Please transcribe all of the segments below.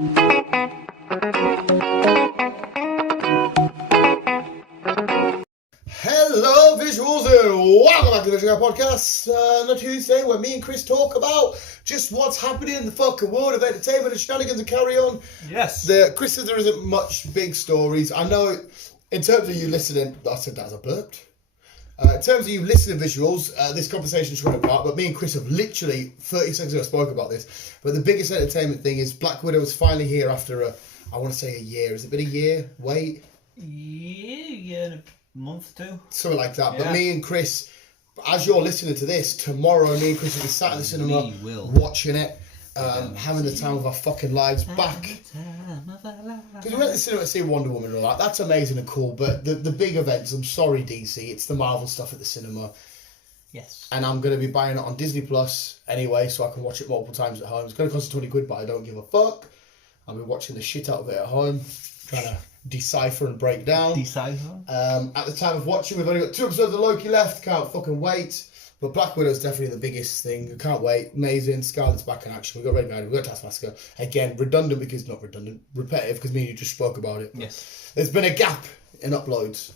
Hello, visuals, and welcome back to the Visual Guy Podcast. On a Tuesday, where me and Chris talk about just what's happening in the fucking world of entertainment and shenanigans and carry on. Yes. Chris says there isn't much big stories. I know, in terms of you listening, I said that as a burp. In terms of you listening visuals, this conversation is running apart, but me and Chris have literally 30 seconds ago spoke about this. But the biggest entertainment thing is Black Widow is finally here after I want to say a year. Has it been a year? Wait. Yeah, in a month or two. Something like that. Yeah. But me and Chris, as you're listening to this, tomorrow me and Chris will be sat in the cinema watching it, having the time of our fucking lives back. Because we went to the cinema to see Wonder Woman and all that. That's amazing and cool. But the big events, I'm sorry DC, it's the Marvel stuff at the cinema. Yes. And I'm going to be buying it on Disney Plus anyway, so I can watch it multiple times at home. It's going to cost £20, but I don't give a fuck. I'll be watching the shit out of it at home, trying to decipher and break down. At the time of watching, we've only got 2 episodes of Loki left. Can't fucking wait. But Black Widow is definitely the biggest thing. Can't wait. Amazing. Scarlet's back in action. We've got Red Guardian. We've got Taskmaster. Again, redundant because not redundant, repetitive because me and you just spoke about it. Yes. There's been a gap in uploads.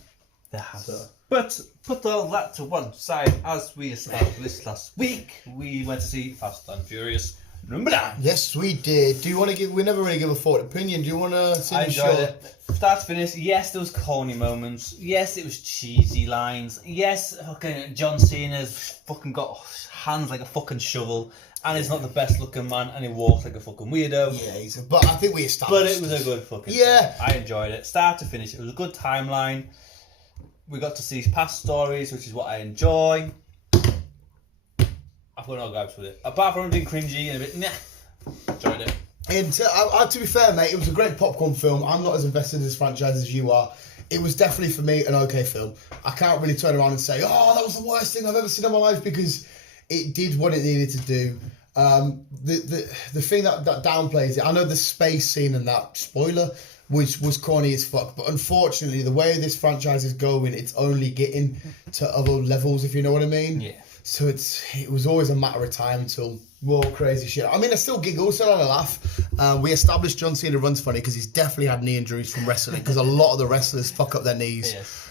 There has. But put all that to one side, as we established last week, we went to see Fast and Furious number 9. Yes, we did. Do you want to give? We never really give a thought opinion. Do you want to? I enjoyed it. Start to finish. Yes, there was corny moments. Yes, it was cheesy lines. Yes, fucking John Cena's fucking got hands like a fucking shovel, and he's not the best looking man, and he walks like a fucking weirdo. Yeah, but I think we established. But it was a good fucking. Yeah, film. I enjoyed it. Start to finish, it was a good timeline. We got to see past stories, which is what I enjoy. I've got no gripes with it. Apart from it being cringy and a bit, enjoyed it. And to be fair, mate, it was a great popcorn film. I'm not as invested in this franchise as you are. It was definitely, for me, an okay film. I can't really turn around and say, oh, that was the worst thing I've ever seen in my life, because it did what it needed to do. The thing that downplays it, I know the space scene and that, spoiler, was corny as fuck, but unfortunately, the way this franchise is going, it's only getting to other levels, if you know what I mean. Yeah. So it was always a matter of time until more crazy shit. I mean, I still giggle, still had a laugh. We established John Cena runs funny because he's definitely had knee injuries from wrestling, because a lot of the wrestlers fuck up their knees. Yes.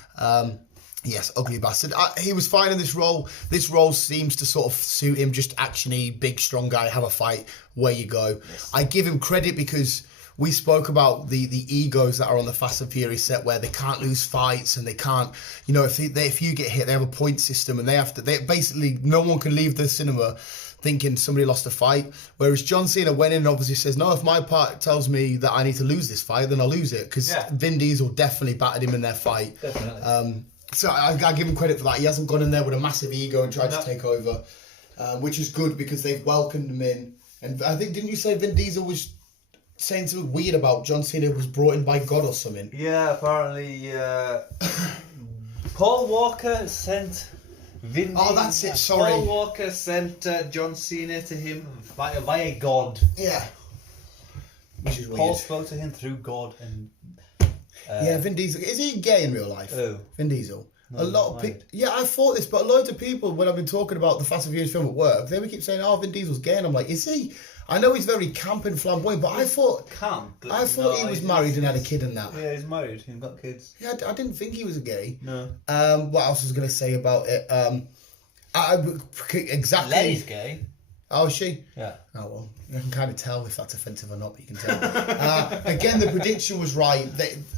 Yes, ugly bastard. He was fine in this role. This role seems to sort of suit him, just actiony, big, strong guy, have a fight, where you go. Yes. I give him credit because we spoke about the egos that are on the Fast and Furious set, where they can't lose fights and they can't, you know, if you get hit, they have a point system and they basically, no one can leave the cinema thinking somebody lost a fight. Whereas John Cena went in and obviously says, no, if my part tells me that I need to lose this fight, then I'll lose it. Because Vin Diesel definitely battered him in their fight. Definitely. So I give him credit for that. He hasn't gone in there with a massive ego and tried to take over, which is good because they've welcomed him in. And I think, didn't you say Vin Diesel was saying something weird about John Cena was brought in by God or something? Yeah, apparently Paul Walker sent Vin. Oh, that's it. Sorry. Paul Walker sent John Cena to him via God. Yeah. Which is weird. Paul spoke to him through God and. Yeah, Vin Diesel. Is he gay in real life? Oh. Vin Diesel. No, a lot of people. Yeah, I thought this, but loads of people, when I've been talking about the Fast and Furious film at work, they would keep saying, "Oh, Vin Diesel's gay," and I'm like, "Is he?" I know he's very camp and flamboyant, but I thought he was married and had a kid and that. Yeah, he's married and got kids. Yeah, I didn't think he was a gay. No. What else was I going to say about it? Exactly. Lenny's gay. Oh, is she? Yeah. Oh, well, I can kind of tell if that's offensive or not, but you can tell. Again, the prediction was right.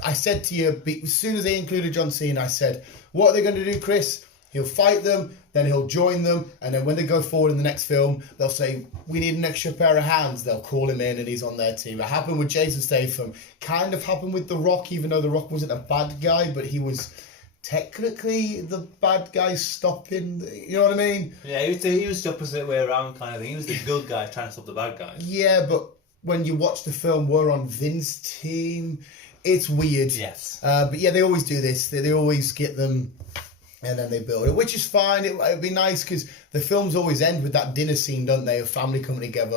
I said to you, as soon as they included John Cena, I said, what are they going to do, Chris? He'll fight them, then he'll join them, and then when they go forward in the next film, they'll say, we need an extra pair of hands. They'll call him in and he's on their team. It happened with Jason Statham. Kind of happened with The Rock, even though The Rock wasn't a bad guy, but he was technically the bad guy stopping, you know what I mean? Yeah, he was the opposite way around kind of thing. He was the good guy trying to stop the bad guy. Yeah, but when you watch the film, we're on Vince's team. It's weird. Yes. But yeah, they always do this. They always get them and then they build it, which is fine. It'd be nice because the films always end with that dinner scene, don't they, of family coming together.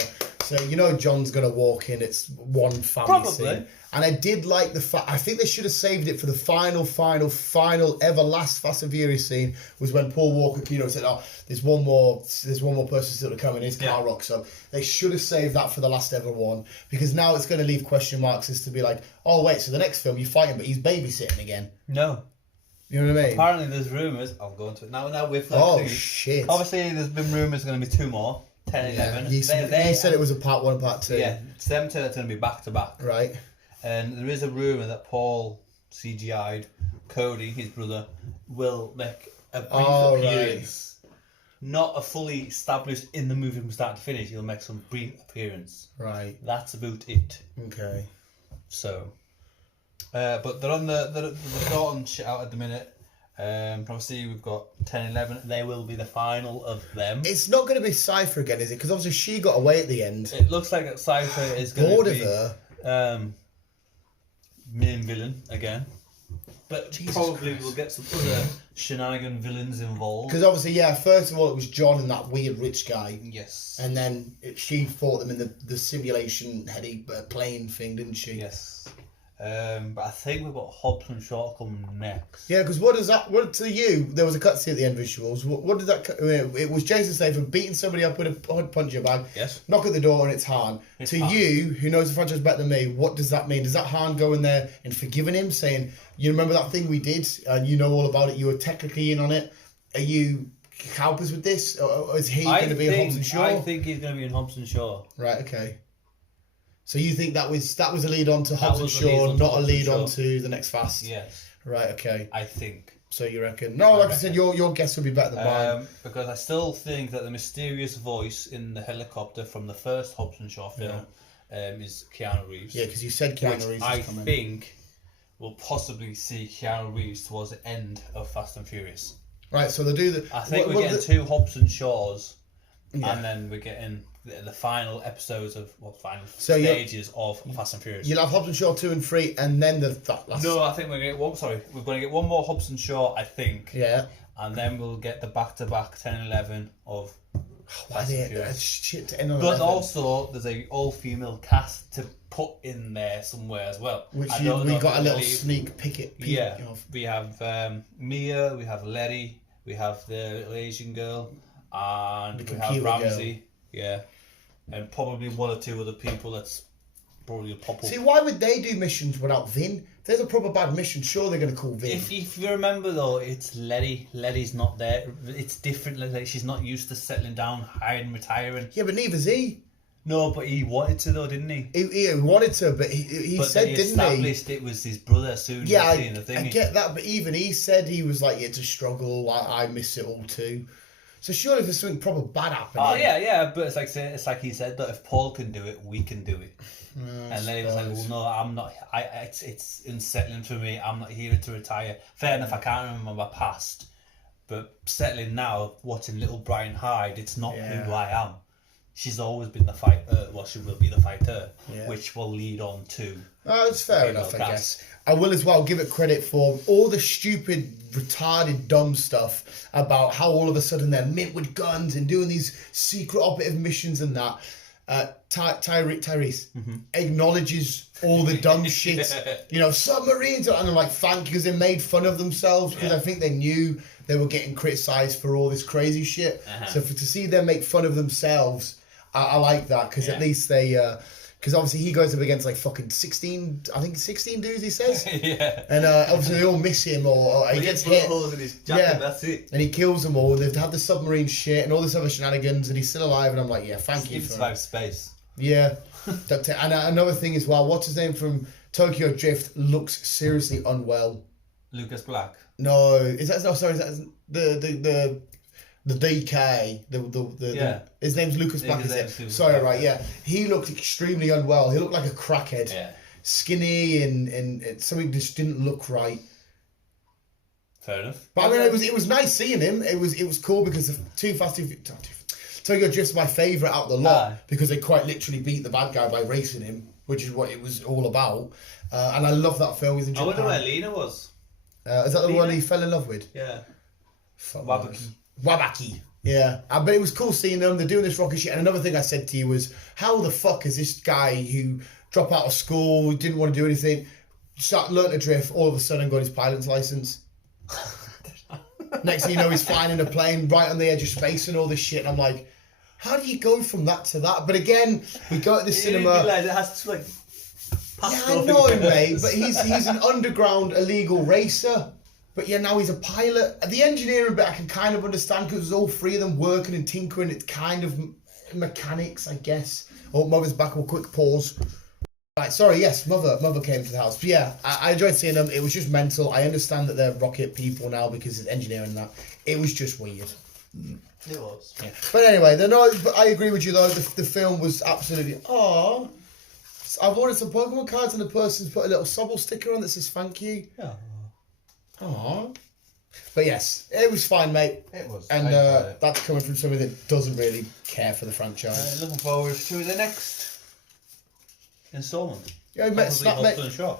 So you know John's gonna walk in. It's one family Probably. scene, and I did like the fact. I think they should have saved it for the final ever last Fast and Furious scene. Was when Paul Walker, said, "Oh, there's one more person still to come, and his car rocks up." They should have saved that for the last ever one, because now it's going to leave question marks as to be like, "Oh wait, so the next film you fight him, but he's babysitting again." No. You know what I mean? Apparently, there's rumours. I'll go into it now. With Shit! Obviously, there's been rumours going to be 2 more. 10, 11. You said it was a part 1 and part 2. Yeah, it's them two that's going to be back to back. Right. And there is a rumour that Paul CGI'd Cody, his brother, will make a brief appearance. Right. Not a fully established in the movie from start to finish. He'll make some brief appearance. Right. That's about it. Okay. So, but they're on they're sorting shit out at the minute. Obviously we've got 10, 11. They will be the final of them. It's not going to be Cypher again, is it? Because obviously she got away at the end. It looks like that Cypher is going to be of her. Main villain again. But Jesus probably Christ. we'll get some other shenanigan villains involved. Because obviously, first of all, it was John and that weird rich guy. Yes. And then she fought them in the simulation heady plane thing, didn't she? Yes. But I think we've got Hobbs and Shaw coming next. Yeah, because what to you, there was a cutscene at the end visuals. What did that, it was Jason Statham beating somebody up with a puncher bag. Yes. Knock at the door and it's Han. It's to Han. you, who knows the franchise better than me, what does that mean? Does that Han go in there and forgiving him, saying, you remember that thing we did and you know all about it, you were technically in on it? Are you helpers with this? Or is he going to be in Hobbs and Shaw? I think he's going to be in Hobbs and Shaw. Right, okay. So you think that was a lead on to Hobbs and was a lead Shaw, on to not a Hobbs lead and on Shaw. to the next Fast? Yes. Right, okay. I think. So you reckon? No, like I said, your guess would be better than mine. Because I still think that the mysterious voice in the helicopter from the first Hobbs and Shaw film is Keanu Reeves. Yeah, because you said Keanu which Reeves I is coming. think we'll possibly see Keanu Reeves towards the end of Fast and Furious. Right, so they do the... I think we're getting 2 Hobbs and Shaws, Yeah. and then we're getting the final episodes of, So stages of Fast and Furious. You'll have Hobbs and Shaw 2 and 3, and then that last... No, I think we're going to get one. Sorry, we're going to get one more Hobbs and Shaw, I think. Yeah. And then we'll get the back-to-back 10 and 11 of Fast and Furious. Shit to end on But 11. also, there's a all-female cast to put in there somewhere as well. Which I we don't know if got a we little believe- sneak peek Yeah, of. we have Mia, we have Letty, we have the little Asian girl, and The we have computer girl. Ramsey. Yeah, and probably 1 or 2 other people that's probably a pop up. See, why would they do missions without Vin? If there's a proper bad mission, sure they're going to call Vin. If you remember though, it's Letty. Letty's not there. It's different. Like she's not used to settling down, hiding, retiring. Yeah, but neither's he. No, but he wanted to though, didn't he? He wanted to, but he But said, then he didn't established it was his brother soon. he? Yeah, as seeing the thing. I get that, but even he said he was like, it's a struggle, I miss it all too. So surely if there's something proper bad happening... Oh yeah, but it's like he said that if Paul can do it, we can do it. And then he was like, well, no, I'm not. It's unsettling for me. I'm not here to retire. Fair enough, I can't remember my past, but settling now, watching little Brian Hyde, it's not who I am. She's always been the fighter. Well, she will be the fighter, which will lead on to. Oh, it's fair enough, I guess. I will as well give it credit for all the stupid, retarded, dumb stuff about how all of a sudden they're mint with guns and doing these secret operative missions and that. Tyrese acknowledges all the dumb shit. Submarines, and I'm like, thank you, because they made fun of themselves, because I think they knew they were getting criticised for all this crazy shit. So to see them make fun of themselves, I like that, because at least they... Because obviously he goes up against like fucking 16 dudes, he says. And obviously they all miss him or he gets hit. Holes in his jacket, that's it. And he kills them all. They've had the submarine shit and all this other shenanigans, and he's still alive. And I'm like, yeah, thank you for survive space. Yeah. And another thing as well, what's his name from Tokyo Drift looks seriously unwell. Lucas Black. No, is that the DK, his name's Lucas Black, is it? Sorry, right, yeah. He looked extremely unwell. He looked like a crackhead. Yeah. Skinny and something just didn't look right. Fair enough. But I mean, it was nice seeing him. It was cool because Tokyo Drift's my favourite out of the lot because they quite literally beat the bad guy by racing him, which is what it was all about. And I love that film. He's in Japan. I wonder where Lena was. Is that the one he fell in love with? Yeah. Wabaki. Yeah, Yeah, but it was cool seeing them. They're doing this rocket shit. And another thing I said to you was, how the fuck is this guy who dropped out of school, didn't want to do anything, learned to drift, all of a sudden got his pilot's license? Next thing you know, he's flying in a plane right on the edge of space and all this shit. And I'm like, how do you go from that to that? But again, we go to the cinema. You realise it has to, like, pass Yeah, I know him, mate, but he's an underground illegal racer. But yeah, now he's a pilot. The engineering bit I can kind of understand because all three of them working and tinkering. It's kind of mechanics, I guess. Oh, Mother's back. We'll quick pause. Right, sorry, yes, Mother came to the house. But yeah, I enjoyed seeing them. It was just mental. I understand that they're rocket people now because it's engineering and that. It was just weird. It was. Yeah. But anyway, but I agree with you though. The film was absolutely. Aww. I've ordered some Pokemon cards and the person's put a little Sobble sticker on that says thank you. Yeah. Aww. But yes, it was fine, mate. It was. And that's coming from somebody that doesn't really care for the franchise. Looking forward to the next installment. Yeah, mate,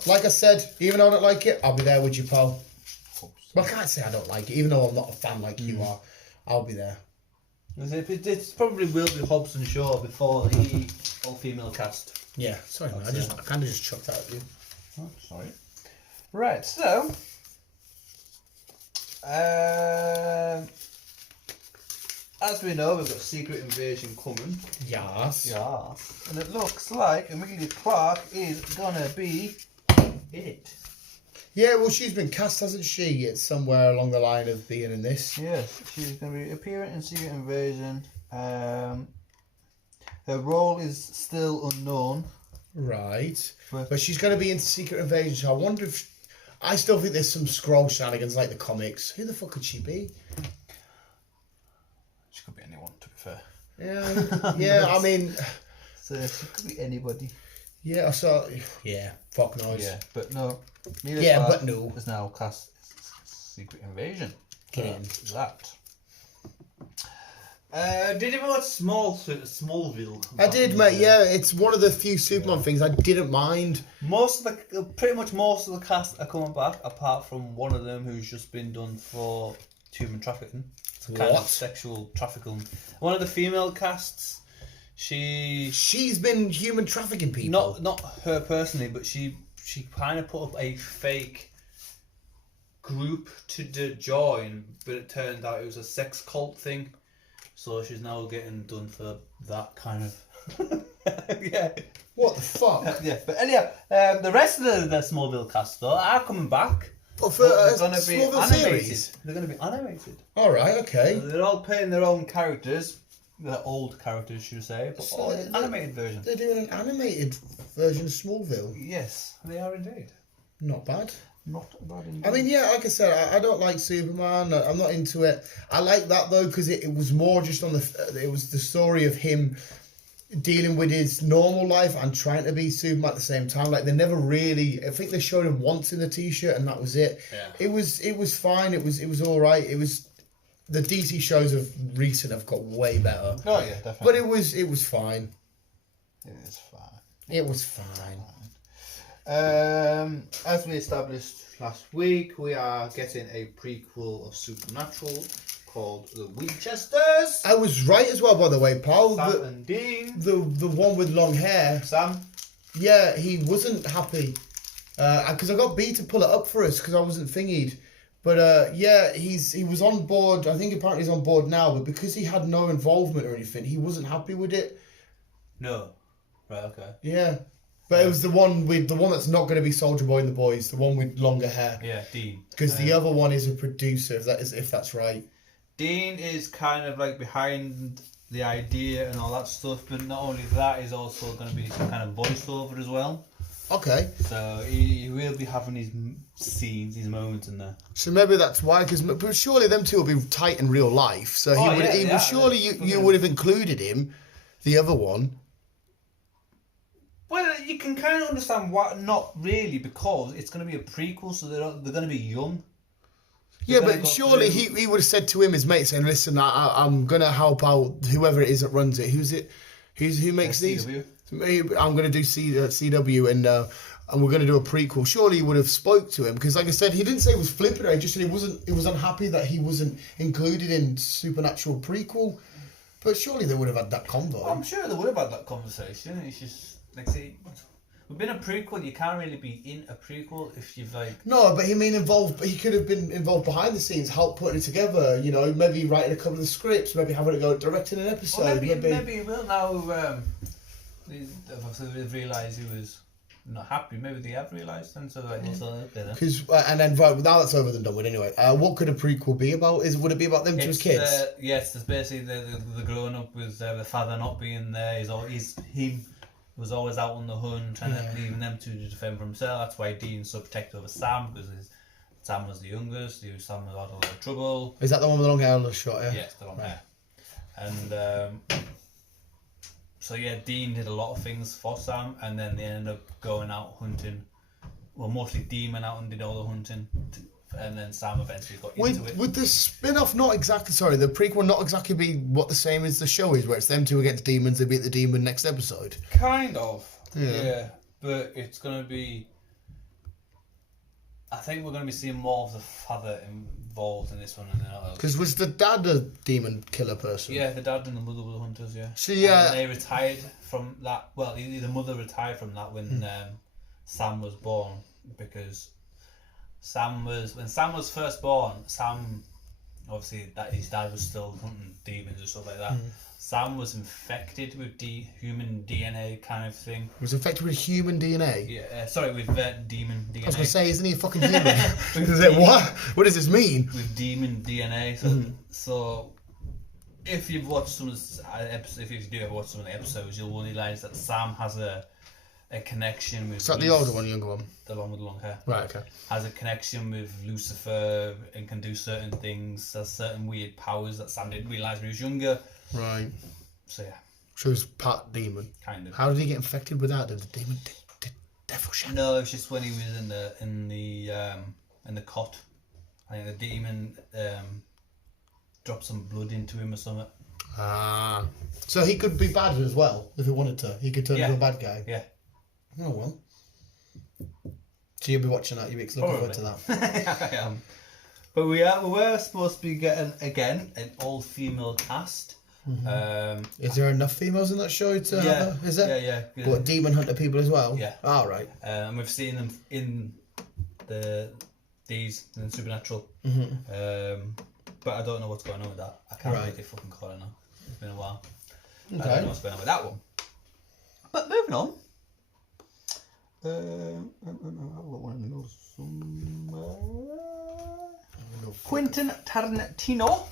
like I said, even though I don't like it, I'll be there with you, pal. Well, I can't say I don't like it, even though I'm not a fan like you are. I'll be there. It probably will be Hobson Shaw before the all-female cast. Yeah, sorry, man. I kind of just chucked that at you. Oh, sorry. Right, so as we know, we've got Secret Invasion coming. Yes. Yeah. And it looks like Emilia Clarke is gonna be it. Yeah, well, she's been cast, hasn't she? It's somewhere along the line of being in this. Yes, she's gonna be appearing in Secret Invasion. Her role is still unknown. Right. But she's going to be in Secret Invasion, so I wonder if... I still think there's some Skrull shenanigans like the comics. Who the fuck could she be? She could be anyone, to be fair. Yeah, I mean... So she could be anybody. Yeah, so... Yeah, fuck knows. Yeah, but no. But no. Is now cast Secret Invasion. Get in. That. Did you watch Smallville? I did, mate. Yeah, it's one of the few Superman things I didn't mind. Pretty much most of the cast are coming back, apart from one of them who's just been done for human trafficking. Kind of sexual trafficking. One of the female casts, she's been human trafficking people. Not her personally, but she kind of put up a fake group to join, but it turned out it was a sex cult thing. So she's now getting done for that kind of. Yeah. What the fuck? Yeah, but anyhow, the rest of the Smallville cast though are coming back. Well, for they're going to be Smallville animated. series? They're going to be animated. All right, okay. So they're all playing their own characters. They're old characters, should I say, but So all in animated version. They're doing an animated version of Smallville. Yes, they are indeed. Not bad. Not bad indeed. I mean, yeah, like I said, I don't like Superman. I'm not into it. I like that though because it was more just on it was the story of him dealing with his normal life and trying to be Superman at the same time. Like they never really. I think they showed him once in the T-shirt and that was it. Yeah. It was fine. It was all right. It was the DC shows of recent have got way better. Oh yeah, definitely. But it was fine. It is fine. It was fine. As we established last week, we are getting a prequel of Supernatural called The Winchesters. I was right as well, by the way, pal. Sam and Dean. The one with long hair. Sam. Yeah, he wasn't happy. Because I got B to pull it up for us because I wasn't thingied. But yeah, he was on board. I think apparently he's on board now. But because he had no involvement or anything, he wasn't happy with it. No. Right. Okay. Yeah. But it was the one that's not going to be Soldier Boy and the Boys, the one with longer hair. Yeah, Dean. Because the other one is a producer, if that's right. Dean is kind of like behind the idea and all that stuff, but not only that, he's also going to be some kind of voiceover as well. Okay. So he will be having his scenes, his moments in there. So maybe that's why, but surely them two will be tight in real life. So surely you would have included him, the other one. Well, you can kind of understand why, not really, because it's going to be a prequel, so they're going to be young. Yeah, but surely he would have said to him, his mate, saying, "Listen, I'm going to help out whoever it is that runs it. Who makes these? CW. I'm going to do CW, and and we're going to do a prequel, surely he would have spoke to him, because like I said, he didn't say he was flipping it, he just said he was unhappy that he wasn't included in Supernatural prequel. But surely they would have had that convo. I'm sure they would have had that conversation. It's just like, see, within a prequel, you can't really be in a prequel if you've like. No, but he involved. He could have been involved behind the scenes, help putting it together. You know, maybe writing a couple of the scripts, maybe having to go directing an episode. Well, maybe he will now. They've realised he was not happy. Maybe they have realised, and so like, because and then right, now that's over and done with. Anyway, what could a prequel be about? Would it be about them two as kids? Yes, it's basically the growing up with the father not being there. He was always out on the hunt and then leaving them to defend for himself. That's why Dean's so protective over Sam, because Sam was the youngest. Sam was out of a lot of trouble. Is that the one with the long hair on the shot? Yeah. Yes, the long hair. And so yeah, Dean did a lot of things for Sam, and then they ended up going out hunting. Well, mostly Dean went out and did all the hunting, and then Sam eventually got into it. Would the spin-off the prequel not exactly be what the same as the show is, where it's them two against demons, they beat the demon next episode? Kind of. Yeah. But it's going to be... I think we're going to be seeing more of the father involved in this one than the others. Because was the dad a demon killer person? Yeah, the dad and the mother were the hunters, yeah. So yeah... And they retired from that... Well, the mother retired from that when Sam was born, because... when Sam was first born, Sam, obviously that his dad was still hunting demons and stuff like that. Sam was infected with human DNA kind of thing. Was infected with human DNA? Yeah, sorry, with demon DNA. I was going to say, isn't he a fucking human? What? What does this mean? With demon DNA. So if you've watched some of the episodes, if you do ever watch some of the episodes, you'll realise that Sam has a connection with... Is that the older one, the younger one? The one with the long hair. Right, okay. Has a connection with Lucifer and can do certain things, has certain weird powers that Sam didn't realise when he was younger. Right. So yeah. So he was part demon. Kind of. How did he get infected with that? Did the demon did devil shit? No, it was just when he was in the cot. I think the demon dropped some blood into him or something. Ah. So he could be bad as well, if he wanted to. He could turn into a bad guy. Yeah. Oh well. So you'll be watching that. You'll be looking forward to that. I am. But we were supposed to be getting again an all-female cast. Is there enough females in that show to have? Is there? Yeah. What, demon hunter people as well? Yeah. All right. And we've seen them in these in Supernatural. But I don't know what's going on with that. I can't make it fucking call it now. It's been a while. Okay. I don't know what's going on with that one. But moving on. I've got one of those somewhere. Quentin Tarantino.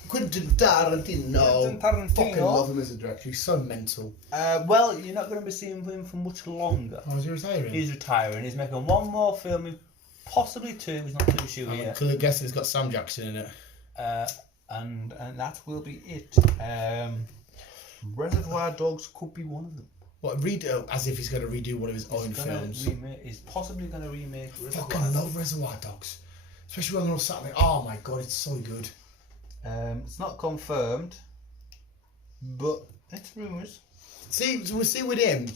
Fucking love him as a director. He's so mental. Well, you're not going to be seeing him for much longer. Oh, is he retiring? He's retiring. He's making one more film, possibly two. He's not too sure yet. I'm guessing it's got Sam Jackson in it. And that will be it. Reservoir Dogs could be one of them. What, as if he's going to redo one of his own films. He's possibly going to remake Reservoir Dogs. I love Reservoir Dogs. Especially when they're all sat there. Oh my god, it's so good. It's not confirmed, but it's rumours. See with him,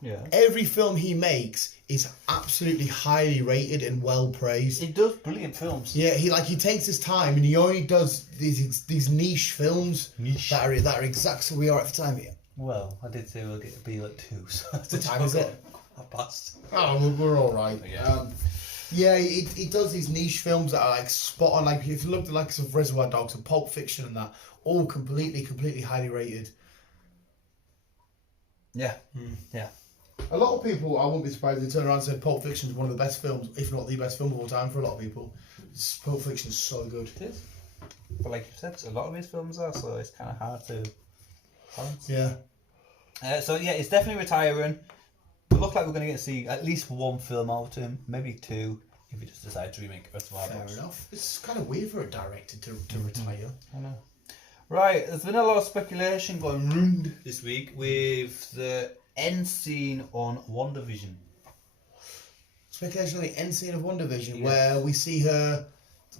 yeah. Every film he makes is absolutely highly rated and well praised. He does brilliant films. Yeah, he takes his time and he only does these niche films that are exactly where we are at the time here. Well, I did say we'll be like two. So what time is it? I passed. Oh, we're all right. Yeah. Yeah, he does these niche films that are like spot on. Like if you look at the likes of Reservoir Dogs and Pulp Fiction and that, all completely highly rated. Yeah, yeah. A lot of people, I wouldn't be surprised if they turn around and said Pulp Fiction is one of the best films, if not the best film of all time for a lot of people. Pulp Fiction is so good. It is. But like you said, a lot of his films are, so it's kind of hard to balance. Yeah. So yeah, it's definitely retiring. It looks like we're going to get to see at least one film out of him, maybe two, if he just decides to remake Reservoir Dogs. Fair enough. It's kind of weird for a director to retire. I know. Right, there's been a lot of speculation going round this week with the end scene on WandaVision. Speculation on the end scene of WandaVision, where we see her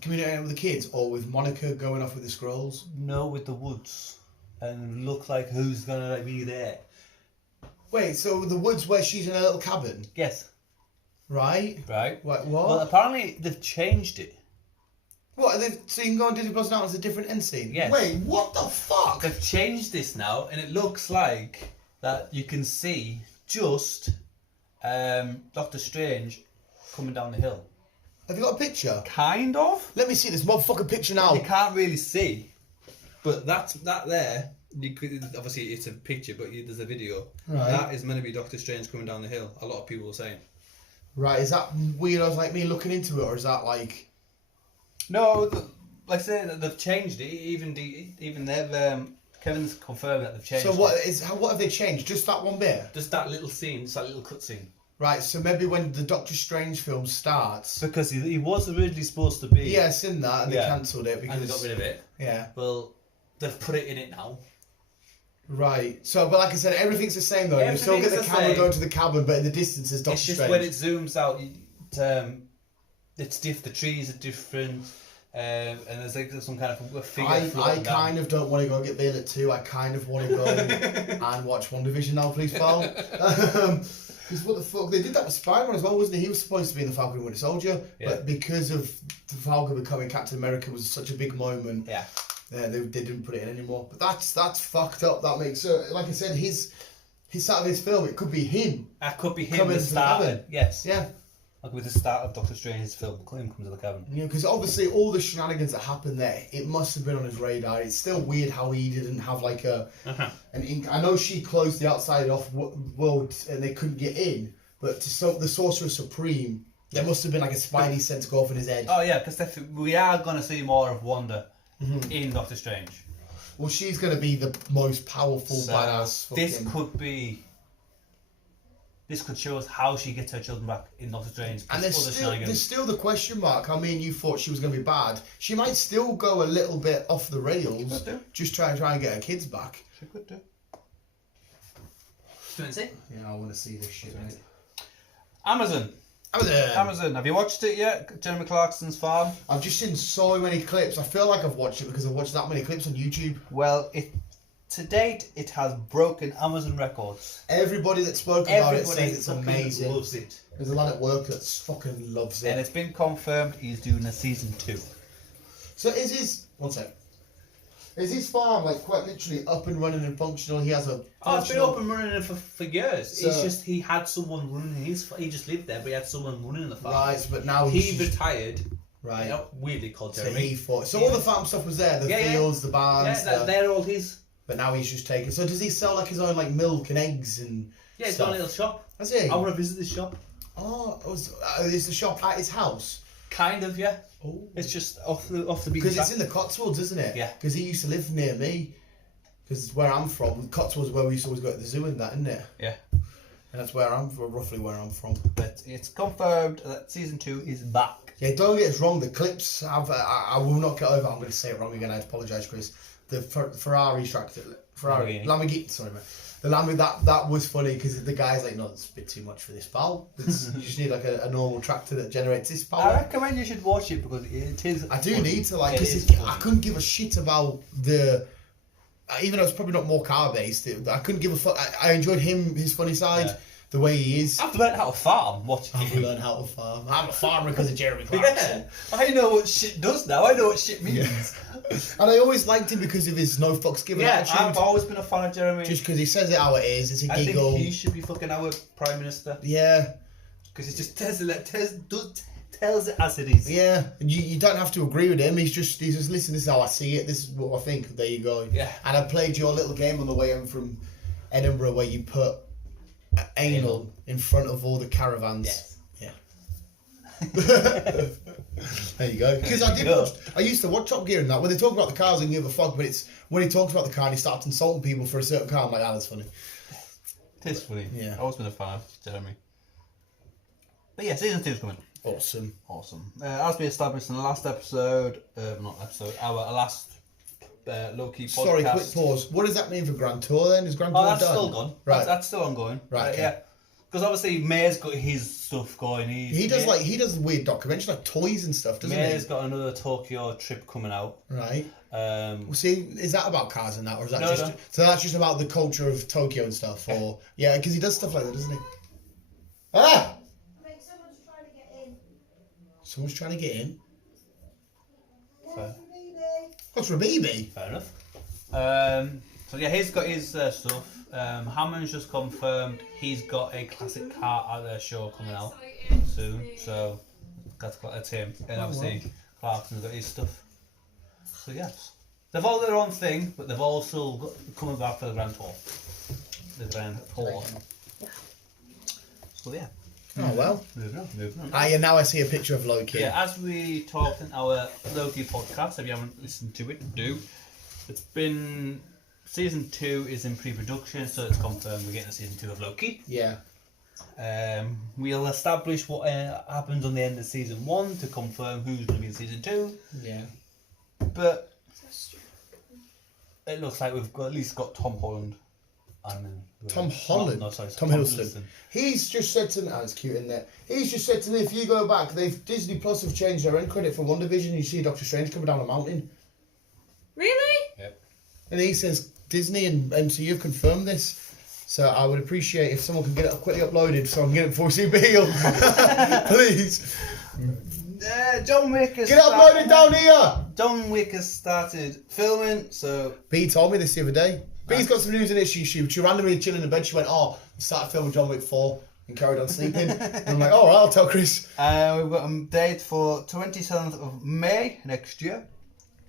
communicating with the kids, or with Monica going off with the Skrulls. No, with the Woods, and look like who's gonna be there. Wait, so the woods where she's in a little cabin? Yes. Right. Right? What? Well, apparently they've changed it. What? So you can go on Disney Plus now as a different end scene? Yes. Wait, what the fuck? They've changed this now, and it looks like that you can see just Doctor Strange coming down the hill. Have you got a picture? Kind of. Let me see this motherfucking picture now. You can't really see, but that there. You could, obviously, it's a picture, but there's a video. Right. That is meant to be Doctor Strange coming down the hill. A lot of people are saying. Right, is that weirdos like me looking into it, or is that like... No, like I said, they've changed it. Even they've Kevin's confirmed that they've changed. So what have they changed? Just that one bit? Just that little scene, just that little cutscene. Right, so maybe when the Doctor Strange film starts... Because he was originally supposed to be. Yeah, I've seen that, and they cancelled it because... And they got rid of it. Yeah. Well, they've put it in it now. Right. So, but like I said, everything's the same though. You still get the camera going to the cabin, but in the distance is Doctor Strange. It's just when it zooms out, it's the trees are different, and there's like some kind of a figure. I kind of don't want to go get Bail at 2. I kind of want to go and watch WandaVision now, please, pal. Because what the fuck? They did that with Spider-Man as well, wasn't he? He was supposed to be in the Falcon and Winter Soldier, but because of the Falcon becoming Captain America was such a big moment. Yeah. Yeah, they didn't put it in anymore. But that's fucked up. That makes like I said, his start of his film, it could be him. That could be him. The start. Yes. Yeah. Like with the start of Doctor Strange's film, him comes to the cabin. Yeah, because obviously all the shenanigans that happened there, it must have been on his radar. It's still weird how he didn't have like an ink. I know she closed the outside off world and they couldn't get in, but the Sorcerer Supreme, there must have been like a spidey sense go off in his head. Oh yeah, because we are going to see more of Wanda in Doctor Strange. Well, she's going to be the most powerful badass. This could show us how she gets her children back in Doctor Strange. And there's still the question mark. I mean, you thought she was going to be bad. She might still go a little bit off the rails. Just try and get her kids back. She could do. Do you want to see? Yeah, I want to see this shit. Mate. Amazon. Have you watched it yet? Jeremy Clarkson's Farm? I've just seen so many clips. I feel like I've watched it because I've watched that many clips on YouTube. Well, to date, it has broken Amazon records. Everybody that spoke about it says it's amazing. Loves it. There's a lot at work that fucking loves it. And it's been confirmed he's doing a season 2. So is his farm like quite literally up and running and functional? He has a... it's been up and running for years. So, it's just he had someone running he just lived there, but he had someone running the farm. Right, but now he retired. Right. You know, weirdly called Jeremy. So all the farm stuff was there, the fields, the barns. Yeah, they're all his. But now he's just taking... So does he sell like his own like milk and eggs and Yeah, he's got a little shop. Has he? I want to visit this shop. Oh, is the shop at his house? Kind of, yeah. Oh. It's just off the beaten because it's in the Cotswolds, isn't it? Yeah. Because he used to live near me. Because where I'm from, Cotswolds is where we used to always go to the zoo and that, isn't it? Yeah. And that's roughly where I'm from. But it's confirmed that season 2 is back. Yeah, don't get us wrong. The clips have. I will not get over. I'm going to say it wrong again. I apologise, Chris. The Lamborghini. Sorry, man. The Lamborghini that was funny because the guy's like, no, it's a bit too much for this pal. You just need like a normal tractor that generates this power. I recommend you should watch it because it is. I do need to like. I couldn't give a shit about the. Even though it's probably not more car based, I couldn't give a fuck. I enjoyed his funny side. The way he is. I've learned how to farm. I've learned how to farm. I'm a farmer because of Jeremy Clarkson. Yeah, I know what shit does now. I know what shit means. Yeah. And I always liked him because of his no fucks given attitude. I've always been a fan of Jeremy. Just because he says it how it is. It's a giggle. I think he should be fucking our Prime Minister. Yeah. Because he just tells it as it is. Yeah. You don't have to agree with him. He's just listen, this is how I see it. This is what I think. There you go. Yeah. And I played your little game on the way home from Edinburgh where you put anal in front of all the caravans. Yes. Yeah. There you go. Because I used to watch Top Gear and that. When they talk about the cars, I didn't give a fuck. But it's when he talks about the car and he starts insulting people for a certain car. I'm like, that's funny. It is funny. Yeah. I've always been a fan of Jeremy. But yeah, season 2 is coming. Awesome. As we established in the last episode, our last low-key podcast. Sorry, quick pause. What does that mean for Grand Tour then? Is Grand Tour that's done? Still gone. Right. That's still ongoing. Right. Okay. Yeah. Because obviously May's got his stuff going. He does weird documentaries like toys and stuff, doesn't he? May's got another Tokyo trip coming out. Right. See, is that about cars and that, or is that no. So that's just about the culture of Tokyo and stuff, or because he does stuff like that, doesn't he? Ah! Someone's trying to get in. Fair. What's Rabibi? Fair enough. So yeah, he's got his stuff. Hammond's just confirmed he's got a classic car at their show coming out soon. So that's him. And obviously Clarkson's got his stuff. So yes, they've all their own thing, but they've also got, coming back for the Grand Tour. The Grand Tour. So yeah. Oh well. Moving on. And now I see a picture of Loki. Yeah, as we talked in our Loki podcast, if you haven't listened to it, do. It's been season 2 is in pre-production, so it's confirmed we're getting a season 2 of Loki. Yeah. We'll establish what happens on the end of season 1 to confirm who's going to be in season 2. Yeah. But it looks like we've got, at least got Tom Holland. Tom Holland? No, sorry, Tom Hiddleston. He's just said to me, it's cute in there. He's just said to me, if you go back, Disney Plus have changed their end credit for WandaVision. You see Doctor Strange coming down a mountain. Really? Yep. And he says Disney and MCU have confirmed this. So I would appreciate if someone could get it quickly uploaded so I can get it before CB. Please. John Wick has Get it uploaded down here. John Wick has started filming, so B told me this the other day. B's got some news in it. She randomly chilling in bed. She went, we started filming John Wick 4 and carried on sleeping. And I'm like, all right, I'll tell Chris. we've got a date for 27th of May next year.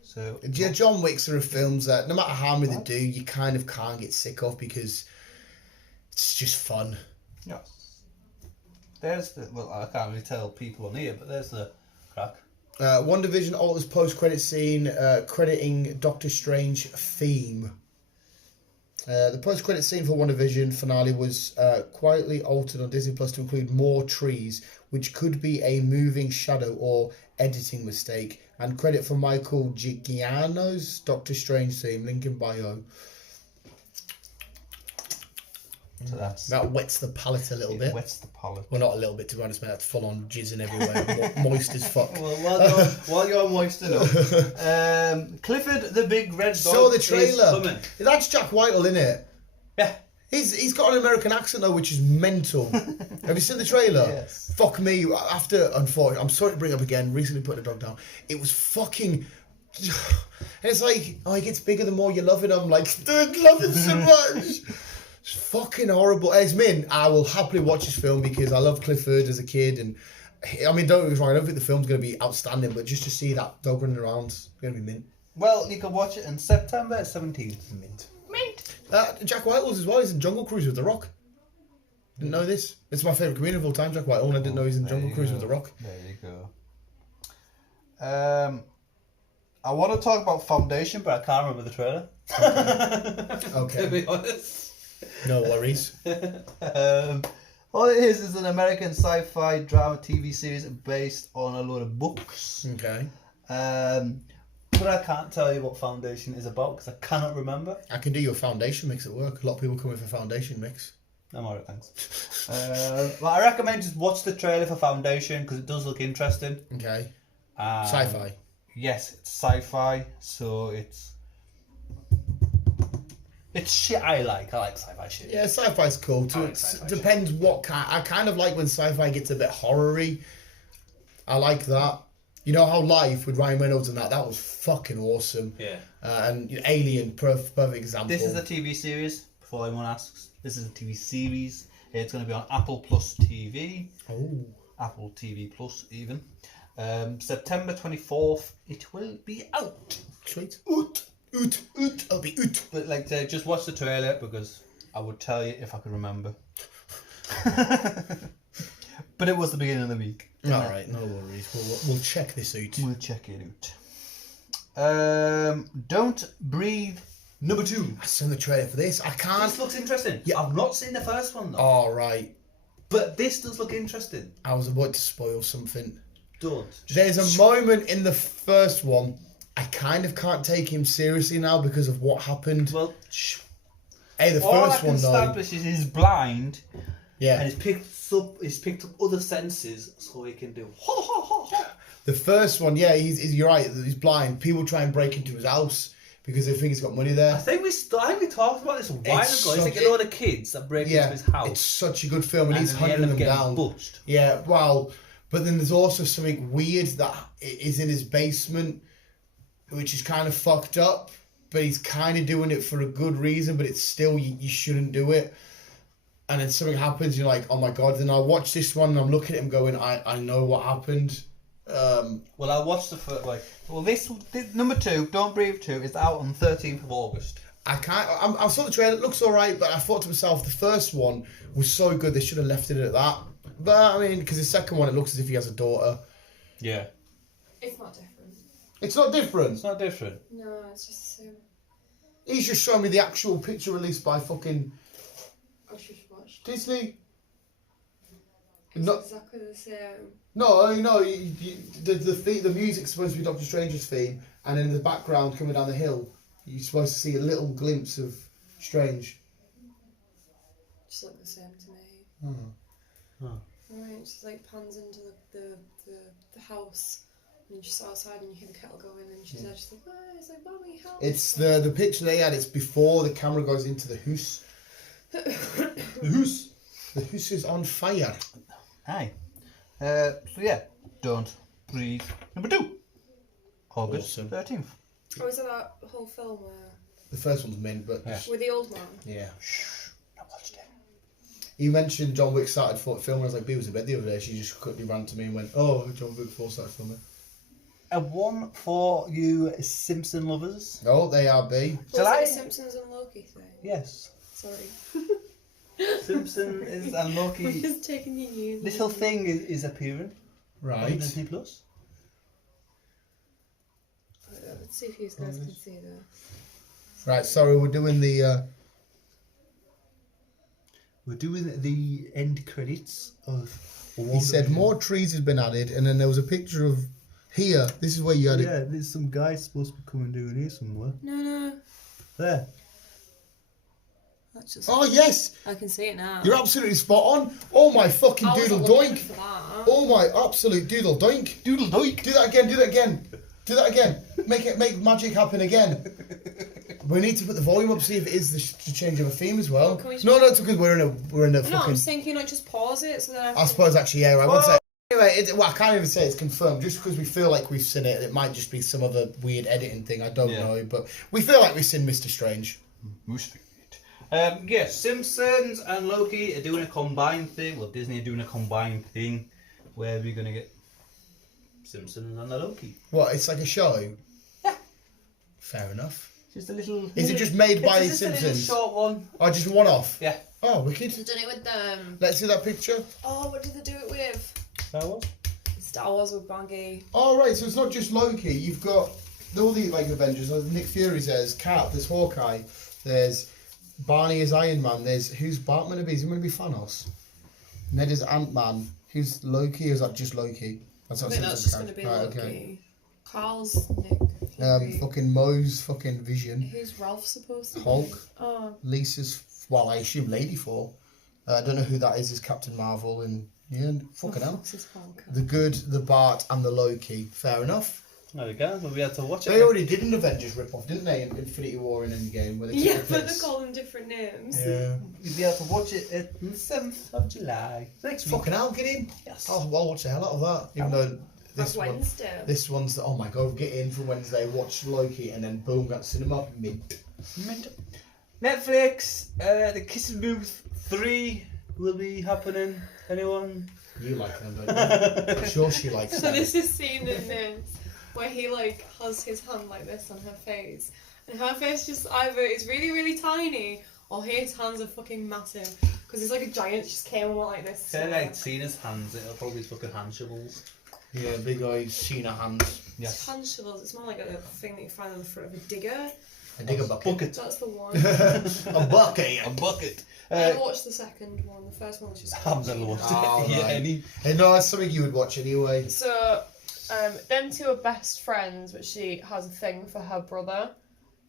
So Yeah, John Wick's are films that no matter how many they do, you kind of can't get sick of because it's just fun. yes, there's the I can't really tell people on here, but there's the crack. WandaVision alters post-credit scene crediting Doctor Strange theme. The post-credit scene for WandaVision finale was quietly altered on Disney Plus to include more trees, which could be a moving shadow or editing mistake, and credit for Michael Giacchino's Doctor Strange theme. Link in bio. So That wets the palate a little bit. Wets the palate. Well, not a little bit, to be honest, mate. That's full on jizzing everywhere. Moist as fuck. Well, while you're moisting up, Clifford the Big Red Dog. Saw the is trailer. coming. That's Jack Whitehall, isn't it? Yeah. He's got an American accent though, which is mental. Have you seen the trailer? Yes. Fuck me. After, unfortunately, I'm sorry to bring it up again. Recently put the dog down. It was fucking. And it's like, he gets bigger the more you're loving him. Like, dude, love him so much. It's fucking horrible. As Min, I will happily watch this film because I love Clifford as a kid, and I mean, don't get me wrong, I don't think the film's going to be outstanding, but just to see that dog running around, it's going to be mint. Well, you can watch it in September 17th. Mint. Jack Whitehall's as well. He's in Jungle Cruise with The Rock. Didn't know this. It's my favourite comedian of all time, Jack Whitehall, and I didn't know he's in Jungle Cruise with The Rock. There you go. I want to talk about Foundation, but I can't remember the trailer. Okay. To be honest. No worries. All it is an American sci-fi drama TV series based on a load of books. Okay. But I can't tell you what Foundation is about because I cannot remember. I can do your foundation mix at work. A lot of people come in for foundation mix. I'm alright, thanks. Well, I recommend just watch the trailer for Foundation because it does look interesting. Okay. Sci-fi. Yes, it's sci-fi, so it's shit I like. I like sci-fi shit. Yeah, sci-fi's cool too. like It sci-fi depends what kind. I kind of like when sci-fi gets a bit horror-y. I like that. You know how Life with Ryan Reynolds and that was fucking awesome. Yeah. And Alien, perfect example. This is a TV series, before anyone asks. This is a TV series. It's going to be on Apple Plus TV. Oh. Apple TV Plus, even. September 24th, it will be out. Sweet. Oot. I'll be oot. But like, just watch the trailer because I would tell you if I could remember. But it was the beginning of the week. Alright, no worries. We'll check this out. We'll check it out. Don't Breathe number 2. I saw the trailer for this. I can't. This looks interesting. Yeah. I've not seen the first one though. Alright. But this does look interesting. I was about to spoil something. Don't. There's a moment in the first one, I kind of can't take him seriously now because of what happened. Well, Hey, the all first I can one though. establish is he's blind. Yeah. And he's picked up other senses so he can do ha ha ha ha. The first one, yeah, you're right. He's blind. People try and break into his house because they think he's got money there. I think we talked about this a while ago. It's like a load of kids that break into his house. It's such a good film, and he's then they hunting end them up getting down. butched. Yeah, well, But then there's also something weird that is in his basement, which is kind of fucked up. But he's kind of doing it for a good reason. But it's still you shouldn't do it. And then something happens. You're like, oh my god. Then I watch this one and I'm looking at him going, I know what happened. Well, I watched the first. Like, well, this number 2, Don't Breathe 2, is out on 13th of August. I saw the trailer. It looks all right, but I thought to myself, the first one was so good. They should have left it at that. But I mean, because the second one, it looks as if he has a daughter. Yeah. It's not different. It's not different. It's not different. No, it's just the same. He's just showing me the actual picture released by fucking I should watch. Disney. It's No, exactly the same. no. The music's supposed to be Doctor Strange's theme, and in the background, coming down the hill, you're supposed to see a little glimpse of Strange. Just look the same to me. Oh. Right, it just like pans into the house, and you're just outside and you hear the kettle going, and she's there, she's like, oh, it's like, Mommy, help. It's the picture they had. It's before the camera goes into the house. The house. The house is on fire. Hi. So yeah, Don't Breathe number 2, August Awesome. 13th. Oh, is that whole film where... The first one's mint, but Yeah. With the old man? yeah. Shh, I watched it. You mentioned John Wick started filming. I was like, B was in bed the other day. She just quickly ran to me and went, "Oh, John Wick 4 started filming." A one for you Simpson lovers. Oh, they are B. Was Shall it I? a Simpsons and Loki thing? Yes. Sorry. Simpson is and I'm Loki. just taking your news. This whole thing is appearing on Right. Disney Plus. Let's see if you guys can see this. Right. Sorry, we're doing the. We're doing the end credits of. He said more trees has been added, and then there was a picture of here. This is where you had it. Yeah, there's some guy supposed to be coming doing here somewhere. No. There. That's just... Oh yes, I can see it now. you're absolutely spot on. Oh my fucking I doodle wasn't looking doink. for that. Oh my absolute doodle doink. Doodle doink. Do that again. Do that again. Do that again. Make magic happen again. We need to put the volume up, see if it is the change of a theme as well. Oh, can we just- No, it's because we're in a No, fucking. I'm saying, can you like just pause it so that I suppose actually, yeah, right. One sec. Anyway, well, I can't even say it's confirmed. Just because we feel like we've seen it, it might just be some other weird editing thing. I don't know, but we feel like we've seen Mr. Strange. Yes, Simpsons and Loki are doing a combined thing. Well, Disney are doing a combined thing where we're gonna get Simpsons and Loki. What? It's like a show. Yeah. Fair enough. Just a little. Is it just made by It's just a Simpsons? little short one. Or just one off? Yeah. Oh, wicked. I've done it with them. Let's see that picture. Oh, what did they do it with? That was. Star Wars with Baggy. Oh, right. So it's not just Loki. You've got all the like Avengers. There's Nick Fury's there's Cap. There's Hawkeye. There's Barney as Iron Man. There's who's Bart going to be? Is he going to be Thanos? Ned is Ant-Man. Who's Loki? Or is that just Loki? That's I not think that's Simpsons just going to be character. Loki. Right, okay. Carl's Nick. Fury. Fucking Moe's fucking Vision. Who's Ralph supposed to be? Hulk. Oh. Lisa's, well, I assume Lady Four. I don't know who that is Captain Marvel and yeah, fucking hell. What's his Hulk? The Good, the Bart, and the Loki. Fair enough. There we go. We'll be able to watch it. They already did an Avengers rip-off, didn't they? In Infinity War and Endgame, where they Yeah, took the but they piss. call them different names. Yeah. You'll be able to watch it at the 7th of July. Next week. Fucking hell, get in. Yes. I'll watch the hell out of that. Even though this Like one, Wednesday. this one's oh my god, get in from Wednesday, watch Loki, and then boom, got cinema mint. Netflix, the Kissing Booth 3 will be happening. Anyone? You like them, don't you? I'm sure she likes So them. there's this scene in this where he like has his hand like this on her face, and her face just either is really really tiny or his hands are fucking massive because it's like a giant just came and went like this. Say like Cena's hands, it'll probably be fucking hand shovels. Yeah, big eyes, Cena hands. Yes. Hand shovels. It's more like a thing that you find on the front of a digger. I dig a bucket. That's the one. A bucket. A bucket. I watched the second one. The first one was just. Ham's never watched Oh, it. Yeah, right. any. Hey, no, that's something you would watch anyway. So, them two are best friends, but she has a thing for her brother.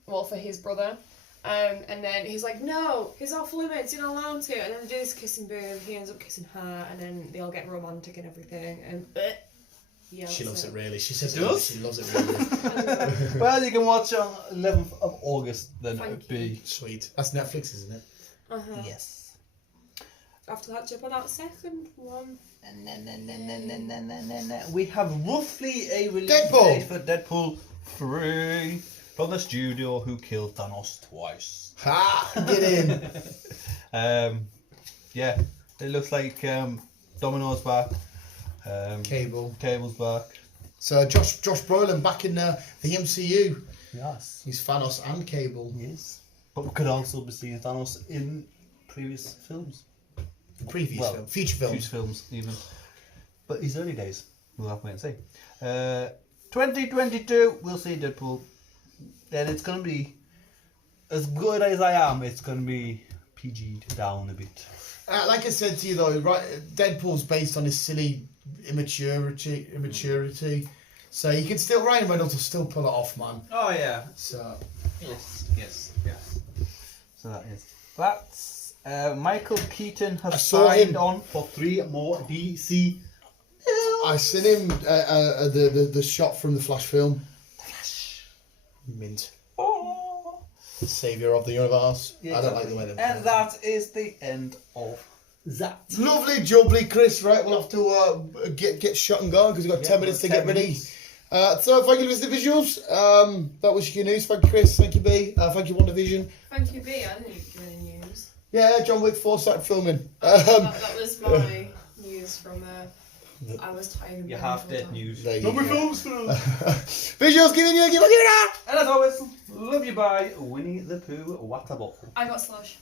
Well, for his brother. And then he's like, no, he's off limits, you're not allowed to. And then they do this kissing booth, he ends up kissing her, and then they all get romantic and everything. And yeah, She loves it really. She says She does? she loves it really. Well, you can watch it on 11th of August, then Thank it would be. Sweet. That's Netflix, isn't it? Uh-huh. Yes. have to catch up on that second one. We have roughly a release Deadpool. date for Deadpool 3 from the studio who killed Thanos twice. Ha! Get in. Yeah, it looks like Domino's back. Cable's back. So Josh Brolin back in the MCU. Yes. He's Thanos and Cable. Yes. But we could also be seeing Thanos in previous films. Previous film, future films. Future films, even. But his early days, we'll have to wait and see. 2022, we'll see Deadpool. And it's going to be, as good as I am, it's going to be PG'd down a bit. Like I said to you though, right? Deadpool's based on his silly immaturity. So you can still, Ryan Reynolds will still pull it off, man. Oh, yeah. So. Yes. So that's Michael Keaton has saw signed him. on for 3 more DC. I seen him the shot from the Flash film. Mint. Oh. Savior of the universe. Yeah, I don't like the way they. And that is the end of that. Lovely jubbly, Chris. Right, we'll have to get shot and go because we've got 10 minutes to get ready. So thank you for the visuals. That was your news. Thank you, Chris. Thank you, B. Thank you, WandaVision. Thank you, B. I didn't give any news. Yeah, John Wick 4 started filming. That was my news from I was tired of Your being half-dead told news. There you No more go. films through. Visuals giving you a give it that. And as always, love you, bye. Winnie the Pooh, what a bottle. I got slush.